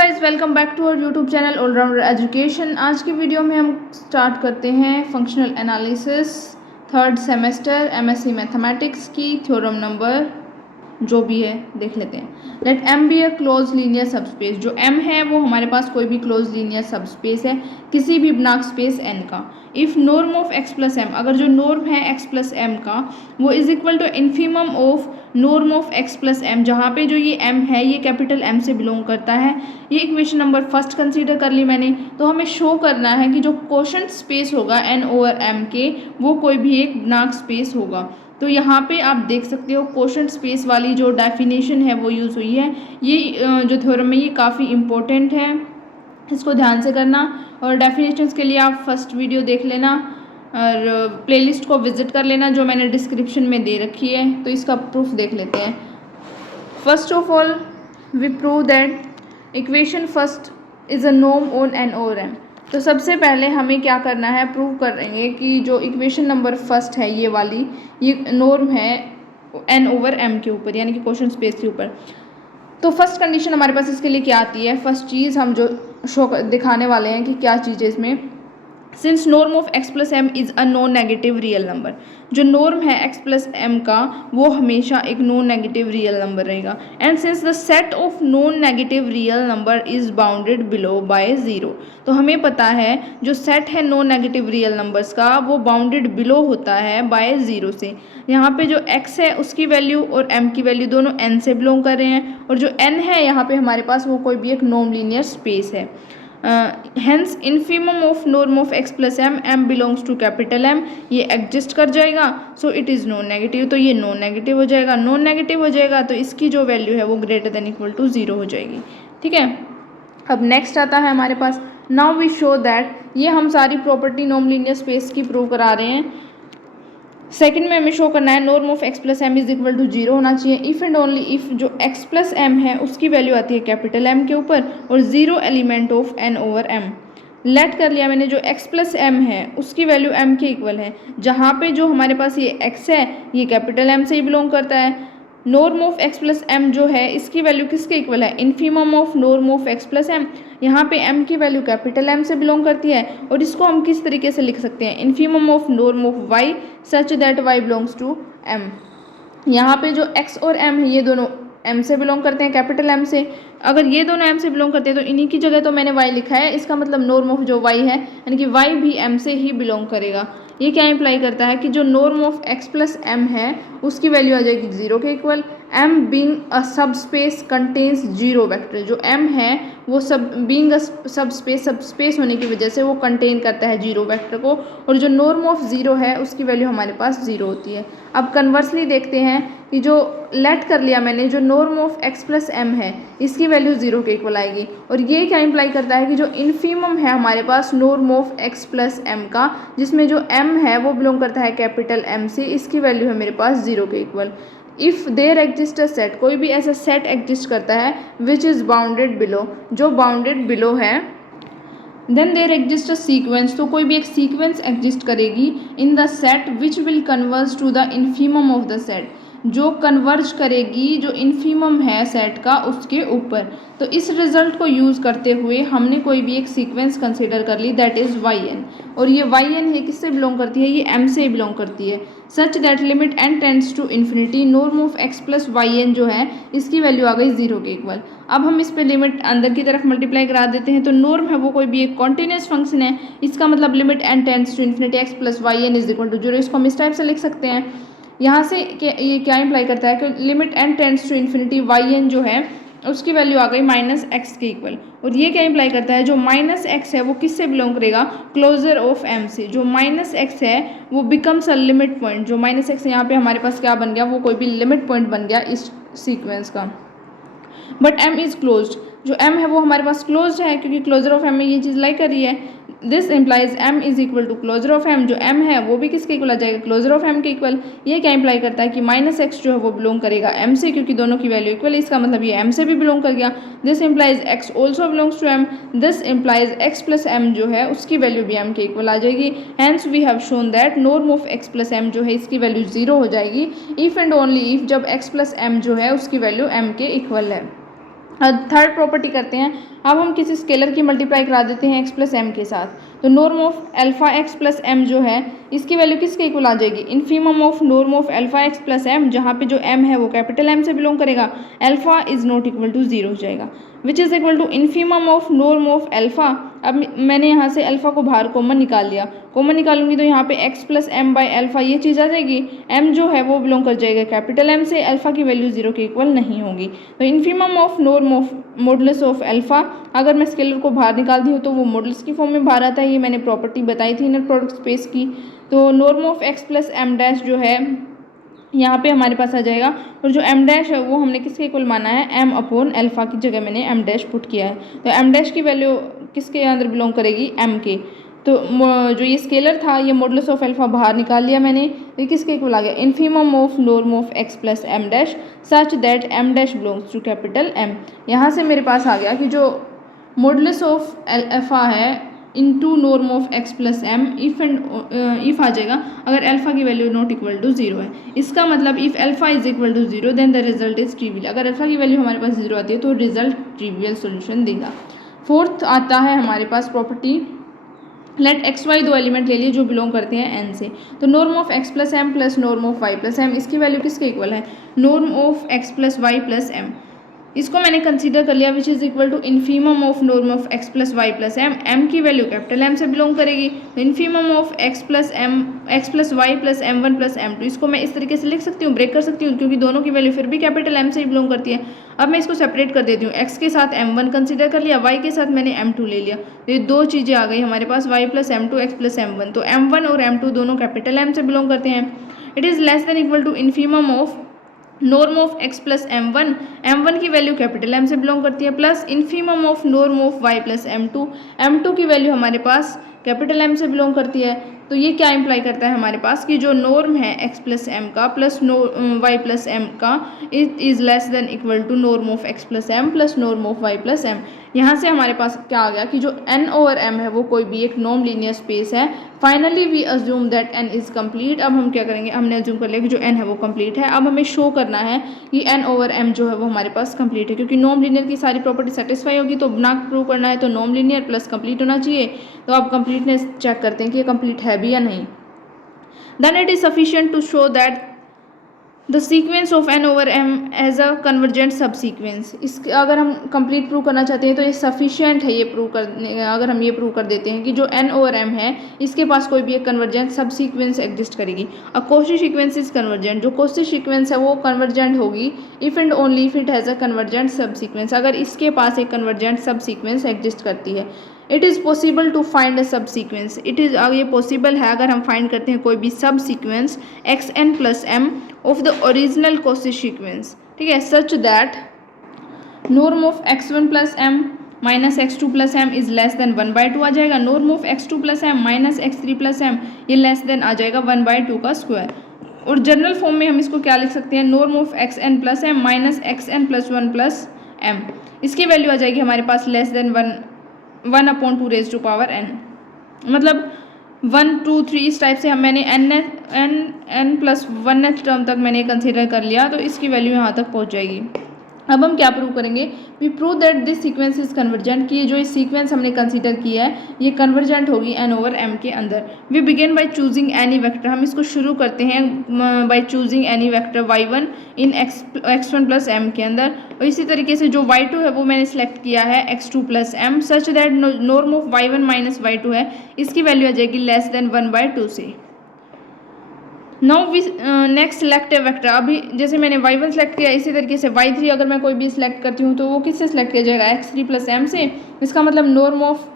Guys, welcome back to our YouTube channel Allrounder Education. आज की video में हम स्टार्ट करते हैं functional analysis third semester MSc mathematics की थ्योरम नंबर जो भी है देख लेते हैं। Let M be a close linear subspace. जो एम है वो हमारे पास कोई भी क्लोज लीनियर सबस्पेस है किसी भी बिनाक स्पेस एन का। If norm of x plus M, अगर जो नॉर्म है एक्स प्लस एम का वो is equal to infimum of norm of x plus M, जहाँ पे जो ये एम है ये कैपिटल एम से बिलोंग करता है। ये इक्वेशन नंबर फर्स्ट कंसीडर कर ली मैंने। तो हमें शो करना है कि जो क्वोशंट स्पेस होगा एन ओवर एम के वो कोई भी एक बिनाक स्पेस होगा। तो यहाँ पे आप देख सकते हो क्वोशंट स्पेस वाली जो डेफिनेशन है वो यूज़ हुई है। ये जो थ्योरम है ये काफ़ी इम्पोर्टेंट है, इसको ध्यान से करना। और डेफिनेशंस के लिए आप फर्स्ट वीडियो देख लेना और प्लेलिस्ट को विजिट कर लेना जो मैंने डिस्क्रिप्शन में दे रखी है। तो इसका प्रूफ देख लेते हैं। First of all we prove that equation first is a norm on N over M. तो सबसे पहले हमें क्या करना है, प्रूव करेंगे कि जो इक्वेशन नंबर फर्स्ट है ये वाली, ये नॉर्म है एन ओवर एम के ऊपर, यानी कि क्वोशंट स्पेस के ऊपर। तो फर्स्ट कंडीशन हमारे पास इसके लिए क्या आती है, फर्स्ट चीज़ हम जो शो दिखाने वाले हैं कि क्या चीज़ है इसमें। Since norm of x plus M is a non negative real number, जो नॉर्म है एक्स प्लस एम का वो हमेशा एक नॉन नेगेटिव रियल नंबर रहेगा। And since the set of non negative real number is bounded below by zero, तो हमें पता है जो सेट है नॉन नेगेटिव रियल नंबर्स का वो बाउंडेड बिलो होता है बाय ज़ीरो से। यहाँ पे जो x है उसकी वैल्यू और m की वैल्यू दोनों n से बिलोंग कर रहे हैं, और जो n है यहाँ पे हमारे पास वो कोई भी एक नॉन लीनियर स्पेस है। Hence infimum of norm of x plus M, m belongs to capital M, ये एग्जिस्ट कर जाएगा। So it is non negative, तो ये नॉन नेगेटिव हो जाएगा। नॉन नेगेटिव हो जाएगा तो इसकी जो वैल्यू है वो greater than equal to zero हो जाएगी। ठीक है, अब नेक्स्ट आता है हमारे पास नाउ वी शो दैट, ये हम सारी प्रॉपर्टी नॉन लीनियर स्पेस की प्रूव करा रहे हैं। सेकंड में हमें शो करना है norm of x plus M is equal to zero होना चाहिए इफ़ एंड ओनली इफ़ जो एक्स प्लस एम है उसकी वैल्यू आती है कैपिटल एम के ऊपर और zero element of N over M. Let कर लिया मैंने, जो x प्लस एम है उसकी वैल्यू m के इक्वल है, जहाँ पे जो हमारे पास ये x है ये कैपिटल M से ही बिलोंग करता है। Norm of x plus M जो है इसकी वैल्यू किसके इक्वल है, infimum of norm of x plus M. यहाँ पे m की वैल्यू कैपिटल M से बिलोंग करती है, और इसको हम किस तरीके से लिख सकते हैं, infimum of norm of y such that y belongs to m। यहाँ पे जो x और m है ये दोनों m से बिलोंग करते हैं, कैपिटल M से। अगर ये दोनों m से बिलोंग करते हैं तो इन्हीं की जगह तो मैंने y लिखा है, इसका मतलब नॉर्म ऑफ जो y है यानी कि y भी m से ही बिलोंग करेगा। ये क्या इंप्लाई करता है कि जो norm of x plus M है उसकी वैल्यू आ जाएगी जीरो के इक्वल। m बीइंग अ सब स्पेस कंटेन्स जीरो वेक्टर, जो m है वो सब बीइंग अ सब स्पेस होने की वजह से वो कंटेन करता है जीरो वेक्टर को, और जो नॉर्म ऑफ ज़ीरो है उसकी वैल्यू हमारे पास ज़ीरो होती है। अब कन्वर्सली देखते हैं कि जो लेट कर लिया मैंने, जो norm of x plus M है इसकी वैल्यू ज़ीरो के इक्वल आएगी, और ये क्या इंप्लाई करता है कि जो इन्फीमम है हमारे पास norm of x plus M का, जिसमें जो m है वो बिलोंग करता है कैपिटल M से, इसकी वैल्यू है मेरे पास ज़ीरो के equal. If there exist a set, कोई भी ऐसा सेट एग्जिस्ट करता है विच इज़ बाउंडेड बिलो, जो बाउंडेड बिलो है, then there exist a sequence, तो कोई भी एक सीक्वेंस एग्जिस्ट करेगी in the set which will converge to the infimum of the set, जो कन्वर्ज करेगी जो इन्फीमम है सेट का उसके ऊपर। तो इस रिजल्ट को यूज़ करते हुए हमने कोई भी एक सीक्वेंस कंसिडर कर ली दैट इज़ yn, और ये yn है किससे बिलोंग करती है, ये m से बिलोंग करती है। Such that limit n tends to infinity norm of x plus yn जो है इसकी वैल्यू आ गई ज़ीरो के इक्वल। अब हम इस पे लिमिट अंदर की तरफ मल्टीप्लाई करा देते हैं, तो नॉर्म है वो कोई भी एक कॉन्टिन्यूस फंक्शन है, इसका मतलब limit n tends to infinity x plus yn is equal to zero. इसको हम इस टाइप से लिख सकते हैं। यहाँ से ये क्या इंप्लाई करता है कि limit n tends to infinity yn जो है उसकी वैल्यू आ गई माइनस एक्स के इक्वल, और ये क्या इंप्लाई करता है जो माइनस एक्स है वो किससे बिलोंग करेगा, क्लोजर ऑफ m से। जो माइनस एक्स है वो बिकम्स अ लिमिट पॉइंट, जो माइनस एक्स यहाँ पे हमारे पास क्या बन गया, वो कोई भी लिमिट पॉइंट बन गया इस सीक्वेंस का। बट m इज़ क्लोज्ड, जो m है वो हमारे पास क्लोज्ड है क्योंकि क्लोजर ऑफ m में ये चीज़ लाई कर रही है। This implies m is equal to closure of m, जो m है वो भी किसके इक्वल आ जाएगा, क्लोजर ऑफ m के इक्वल। ये क्या इंप्लाई करता है कि माइनस एक्स जो है वो बिलोंग करेगा m से, क्योंकि दोनों की वैल्यू इक्वल है, इसका मतलब ये m से भी बिलोंग कर गया। This implies x also belongs to m, this implies x plus m जो है उसकी वैल्यू भी m के इक्वल आ जाएगी। Hence we have shown that norm of x plus m जो है इसकी वैल्यू ज़ीरो हो जाएगी इफ़ एंड ओनली इफ जब x प्लस m जो है उसकी वैल्यू m के इक्वल है। थर्ड प्रॉपर्टी करते हैं, अब हम किसी स्केलर की मल्टीप्लाई करा देते हैं एक्स प्लस एम के साथ। तो norm of alpha x plus M जो है इसकी वैल्यू किसके इक्वल आ जाएगी, infimum of norm of alpha x plus M, जहाँ पे जो एम है वो कैपिटल एम से बिलोंग करेगा, alpha is not equal to 0 हो जाएगा, which is equal to infimum of norm of alpha. अब मैंने यहाँ से अल्फा को बाहर कॉमन निकाल लिया, कॉमन निकालूंगी तो यहाँ पे x plus M by alpha ये चीज़ आ जाएगी, एम जो है वो बिलोंग कर जाएगा कैपिटल एम से, अल्फा की वैल्यू 0 के इक्वल नहीं होगी। तो infimum of norm of modulus of alpha, अगर मैं स्केलर को बाहर निकालती हूँ तो वो मॉडुलस की फॉर्म में बाहर आता है, ये मैंने प्रॉपर्टी बताई थी इनर प्रोडक्ट स्पेस की। तो norm of x plus M dash जो है यहाँ पे हमारे पास आ जाएगा, और जो एम डैश है वो हमने किसके इक्वल माना है, एम अपॉन अल्फा की जगह मैंने एम डैश पुट किया है। तो एम डैश की वैल्यू किसके अंदर बिलोंग करेगी, एम के। तो जो ये स्केलर था ये मॉडुलस ऑफ अल्फा बाहर निकाल लिया मैंने, ये किसके इक्वल आ गया, infimum of norm of x plus M dash such that M dash belongs to capital M. यहाँ से मेरे पास आ गया कि जो मॉडुलस ऑफ अल्फा है into norm of x plus M, if and if आ जाएगा अगर अल्फा की वैल्यू नॉट इक्वल टू 0 है। इसका मतलब if alpha is equal to 0 then the result is trivial. अगर अल्फा की वैल्यू हमारे पास 0 आती है तो रिजल्ट ट्रिवियल सोल्यूशन देगा। फोर्थ आता है हमारे पास प्रॉपर्टी, लेट एक्स वाई दो एलिमेंट ले लिए जो बिलोंग करते हैं एन से। तो norm of x plus M plus norm of Y plus M, इसकी वैल्यू किसके इक्वल है, norm of x plus y plus M. इसको मैंने कंसीडर कर लिया which is equal to infimum of norm of x plus y plus M, M की value capital M से belong करेगी। तो infimum of x plus y plus M one plus M two, इसको मैं इस तरीके से लिख सकती हूँ, ब्रेक कर सकती हूँ, क्योंकि दोनों की वैल्यू फिर भी कैपिटल एम से ही बिलोंग करती है। अब मैं इसको सेपरेट कर देती हूँ, एक्स के साथ एम वन कंसिडर कर लिया, वाई के साथ मैंने एम टू ले लिया, तो ये दो चीज़ें आ गई हमारे पास, Y plus M two X plus M one. तो एम वन और एम टू दोनों कैपिटल एम से बिलोंग करते हैं। It is less than equal to infimum of norm of x plus M one की वैल्यू कैपिटल एम से belong करती है, plus infimum of norm of Y plus M two की value हमारे पास कैपिटल एम से बिलोंग करती है। तो ये क्या इंप्लाई करता है हमारे पास कि जो नॉर्म है एक्स प्लस एम का प्लस वाई प्लस एम का, it is less than equal to norm of x plus M plus norm of Y plus M. यहाँ से हमारे पास क्या आ गया कि जो n ओवर m है वो कोई भी एक नॉन लीनियर स्पेस है। Finally we assume that n is complete. अब हम क्या करेंगे, हमने अज्यूम कर लिया कि जो n है वो कम्प्लीट है। अब हमें शो करना है कि n ओवर m जो है वो हमारे पास कम्प्लीट है, क्योंकि नॉन लीनियर की सारी प्रॉपर्टी सेटिस्फाई होगी, तो ना प्रूव करना है तो नॉन लीनियर प्लस कम्प्लीट होना चाहिए। तो अब कम्प्लीटनेस चेक करते हैं कि ये कम्प्लीट है भी या नहीं। Then it is sufficient to show that the sequence of n over m as a convergent subsequence. इसके अगर हम कंप्लीट प्रूव करना चाहते हैं तो ये सफिशिएंट है ये प्रूव करने, अगर हम ये प्रूव कर देते हैं कि जो n ओवर m है इसके पास कोई भी एक कन्वर्जेंट सब सीक्वेंस एग्जिस्ट करेगी। अब कॉची सीक्वेंस इज कन्वर्जेंट, जो कॉची सीक्वेंस है वो कन्वर्जेंट होगी if and only if it has a convergent सब सीक्वेंस, अगर इसके पास एक कन्वर्जेंट सब सीक्वेंस एग्जिस्ट करती है। It is possible to find a subsequence, it is ये पॉसिबल है अगर हम फाइंड करते हैं कोई भी subsequence x N plus M of the original Cauchy sequence, ठीक है, such that norm of x one plus M minus x two plus M is less than 1/2 आ जाएगा। Norm of x two plus M minus x three plus M ये less than आ जाएगा 1/2 का square. और general form में हम इसको क्या लिख सकते हैं, norm of X N plus M minus X N plus one plus M, इसकी वैल्यू आ जाएगी हमारे पास less than 1/2 raise to power n, मतलब 1 2 3 इस टाइप से हम मैंने n प्लस 1th टर्म तक मैंने कंसीडर कर लिया, तो इसकी वैल्यू यहाँ तक पहुँच जाएगी। अब हम क्या प्रूव करेंगे, we prove that this sequence is convergent, कि जो इस सीक्वेंस हमने कंसीडर किया है ये कन्वर्जेंट होगी n ओवर m के अंदर। We begin by choosing any vector, हम इसको शुरू करते हैं by choosing any vector y1 in x1 plus m के अंदर, और इसी तरीके से जो y2 है वो मैंने सेलेक्ट किया है x2 plus m such that norm of y1 minus y2 है, इसकी वैल्यू आ जाएगी लेस देन 1/2 से। Now we next select a vector, अभी जैसे मैंने y1 सेलेक्ट किया इसी तरीके से y3 अगर मैं कोई भी सिलेक्ट करती हूँ तो वो किससे सेलेक्ट किया जाएगा, x3 प्लस m से। इसका मतलब norm of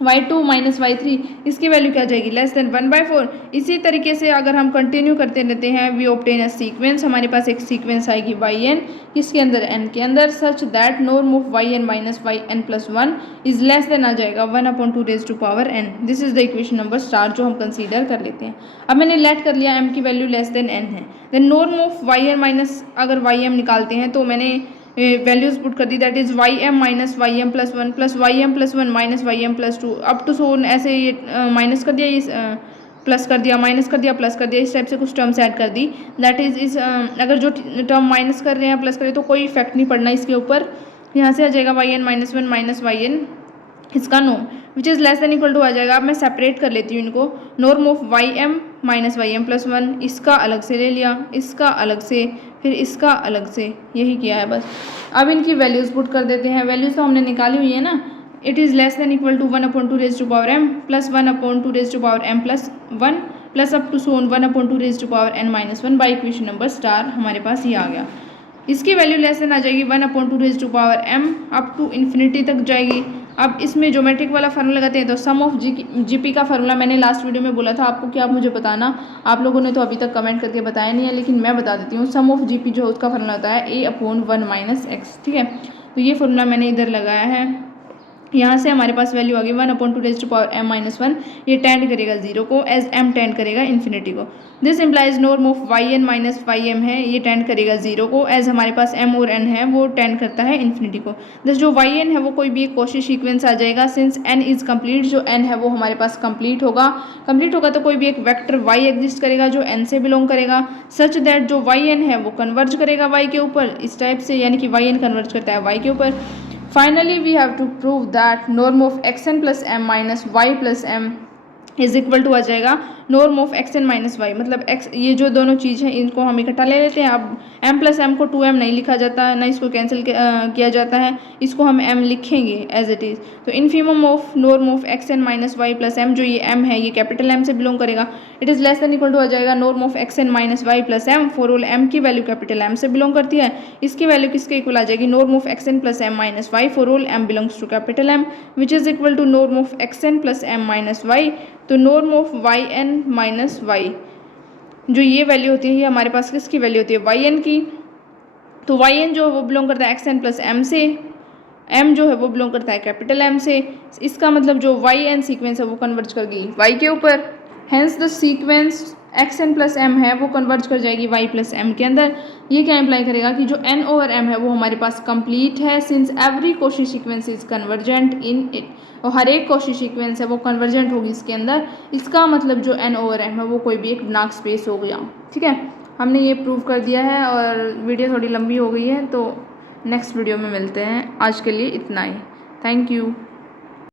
y2 minus y3 इसकी वैल्यू क्या जाएगी, लेस देन 1/4। इसी तरीके से अगर हम कंटिन्यू करते रहते हैं, वी ऑब्टेन अ सीक्वेंस, हमारे पास एक सीक्वेंस आएगी yn किसके अंदर, n के अंदर, such that norm of yn minus yn plus 1 is less than आ जाएगा 1/2 raise to power n। This is the equation number star जो हम कंसीडर कर लेते हैं। अब मैंने लेट कर लिया m की वैल्यू लेस देन n है, then norm of yn minus अगर ym निकालते हैं तो मैंने वैल्यूज पुट कर दी, that is ym minus ym plus 1 plus ym plus 1 minus ym plus 2 up to so ऐसे ये माइनस कर दिया, ये प्लस कर दिया, माइनस कर दिया, प्लस कर दिया, इस टाइप से कुछ टर्म्स ऐड कर दी। दैट इज इस अगर जो टर्म माइनस कर रहे हैं प्लस कर रहे हैं तो कोई इफेक्ट नहीं पड़ना इसके ऊपर, यहाँ से आ जाएगा Y N minus one minus Y N, इसका norm which is less than equal to आ जाएगा। अब मैं सेपरेट कर लेती हूँ इनको, norm of Y M minus Y M plus one, इसका अलग से ले लिया, इसका अलग से, फिर इसका अलग से, यही किया है बस। अब इनकी वैल्यूज़ पुट कर देते हैं। वैल्यूज़ तो हमने निकाली हुई है ना, it is less than equal to 1/2 raise to power m plus 1/2 raise to power m plus 1 plus up to सोन 1/2 raise to power n minus 1 by equation number star. हमारे पास ये आ गया। इसकी वैल्यू लेस देन आ जाएगी 1/2 raise to power m up to infinity तक जाएगी। अब इसमें ज्योमेट्रिक वाला फार्मूला लगाते हैं, तो सम ऑफ जीपी का फार्मूला मैंने लास्ट वीडियो में बोला था आपको कि आप मुझे बताना, आप लोगों ने तो अभी तक कमेंट करके बताया नहीं है, लेकिन मैं बता देती हूँ। सम ऑफ जीपी जो उसका फार्मूला होता है a/1 माइनस एक्स, ठीक है। तो ये फार्मूला मैंने इधर लगाया है। यहाँ से हमारे पास वैल्यू आ गई 1/2 raise to power m minus 1, ये टेंड करेगा 0 को एज m टेंड करेगा इन्फिनिटी को। This implies norm of Y N minus Y M है, ये टेंड करेगा 0 को एज हमारे पास m और n है वो टेंड करता है इन्फिनिटी को। दिस जो वाई एन है वो कोई भी एक कॉची सीक्वेंस आ जाएगा, सिंस n इज कम्प्लीट, जो n है वो हमारे पास कंप्लीट होगा। कंप्लीट होगा तो कोई भी एक वेक्टर y एग्जिस्ट करेगा जो n से बिलोंग करेगा, सच दैट जो वाई एन है वो कन्वर्ज करेगा y के ऊपर, इस टाइप से, यानी कि वाई एन कन्वर्ज करता है y के ऊपर। Finally, we have to prove that norm of xn plus m minus y plus m is equal to आ जाएगा norm of X N minus Y, मतलब x, ये जो दोनों चीज़ हैं इनको हम इकट्ठा ले लेते हैं। अब m प्लस एम को 2m नहीं लिखा जाता है, ना इसको कैंसिल किया जाता है, इसको हम m लिखेंगे एज इट इज़। तो infimum of norm of X N minus Y plus M, जो ये m है ये कैपिटल M से बिलोंग करेगा, it is less than equal to आ जाएगा norm of X N minus Y plus M for all m की value capital M से बिलोंग करती है। इसकी वैल्यू किसके इक्वल आ जाएगी, norm of X N plus M minus Y for all m belongs to capital M which is equal to norm of X N plus M minus Y. तो norm of Y N minus Y, जो ये value होती है ये हमारे पास किसकी value होती है, वाई एन की। तो वाई एन जो है वो बिलोंग करता है एक्स एन प्लस एम से, एम जो है वो बिलोंग करता है कैपिटल एम से। इसका मतलब जो वाई एन सीक्वेंस है वो कन्वर्ज कर गई वाई के ऊपर, hence the sequence x N plus M है वो कन्वर्ज कर जाएगी वाई प्लस एम के अंदर। ये क्या इंप्लाई करेगा कि जो एन ओवर एम है वो हमारे पास कंप्लीट है, since every Cauchy sequence is convergent in it, और हर एक कॉची सीक्वेंस है वो कन्वर्जेंट होगी इसके अंदर। इसका मतलब जो एन ओवर एम है वो कोई भी एक ब्लैंक स्पेस हो गया, ठीक है। हमने ये प्रूव कर दिया है और वीडियो थोड़ी लंबी हो गई है, तो नेक्स्ट वीडियो में मिलते हैं। आज के लिए इतना ही, थैंक यू।